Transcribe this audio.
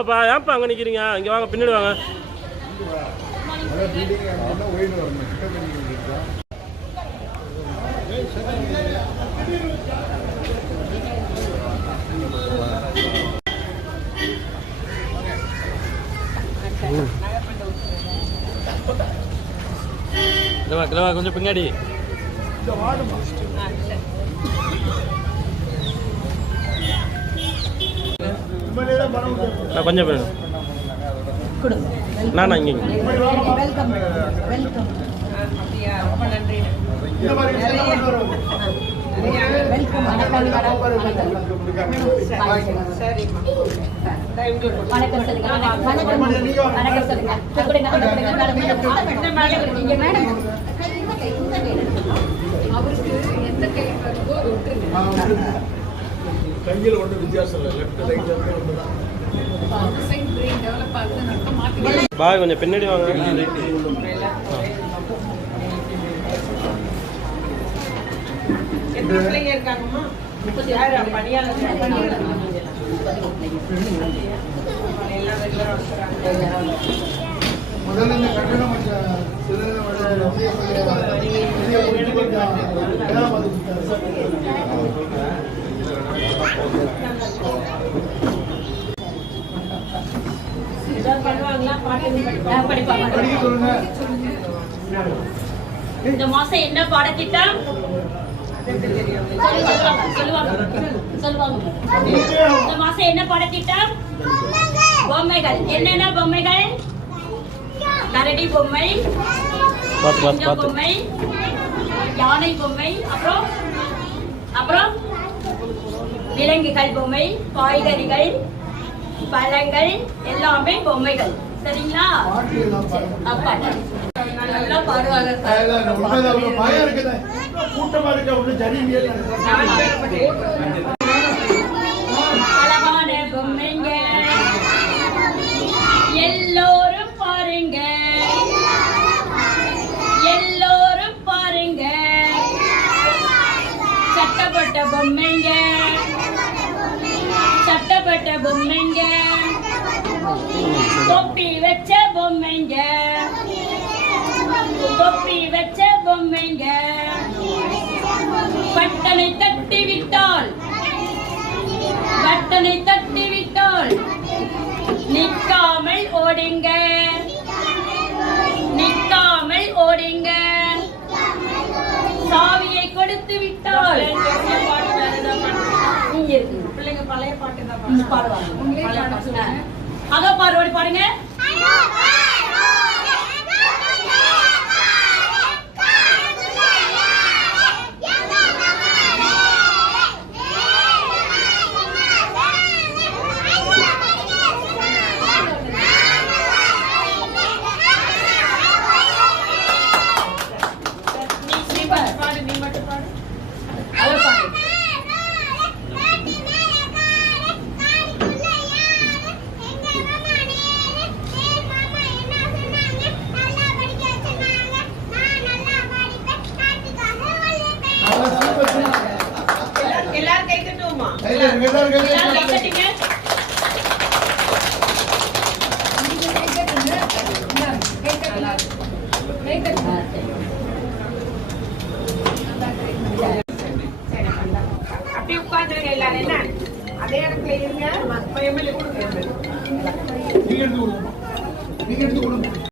வாங்கப்பா ஏன்ப்பா அங்கே நிற்கிறீங்க இங்கே வாங்க பின்னாடி வாங்க கொஞ்சம் பின்னாடி நான் கொஞ்சம் வேணும் நான் இங்கே வெல்கம் வெல்கம் ரொம்ப நன்றி அவருக்கு எந்த கை வருதோ விட்டுருங்க கையில் ஒன்று வித்தியாசம் இல்லை லெஃப்ட் ரைட்டில் பாய் கொஞ்சம் பின்னாடி வாங்க முதல்ல கட்டணம் இந்த மாசம் என்ன பாடத்திட்டம் இந்த மாசம் என்ன பாடத்திட்டம் பொம்மைகள் என்னென்ன பொம்மைகள் கரடி பொம்மை பொம்மை யானை பொம்மை அப்புறம் விலங்குகள் பொம்மை காய்கறிகள் பழங்கள் எல்லாமே பொம்மைகள் சரிங்களா நல்லா பாடுவாங்க கூட்டமா இருக்க ஒண்ணு சரியில்லை பொம்மைங்க கட்டப்பட்ட பொம்மைங்க தொப்பி வச்ச பொம்மைங்க தொப்பி வச்ச பொம்மைங்க பட்டனை தட்டி விட்டால் பட்டனை தட்டி விட்டால் நிற்காமல் ஓடுங்க நிற்காமல் ஓடுங்க சாவியை கொடுத்து விட்டால் பழைய பாட்டு தான் பாடுவாங்க அகா பாடுவாடி பாருங்க அப்படியே உட்காந்துருங்க எல்லாரும் அதே இடத்துல இருங்க நீங்க நீங்க எடுத்து கொடுங்க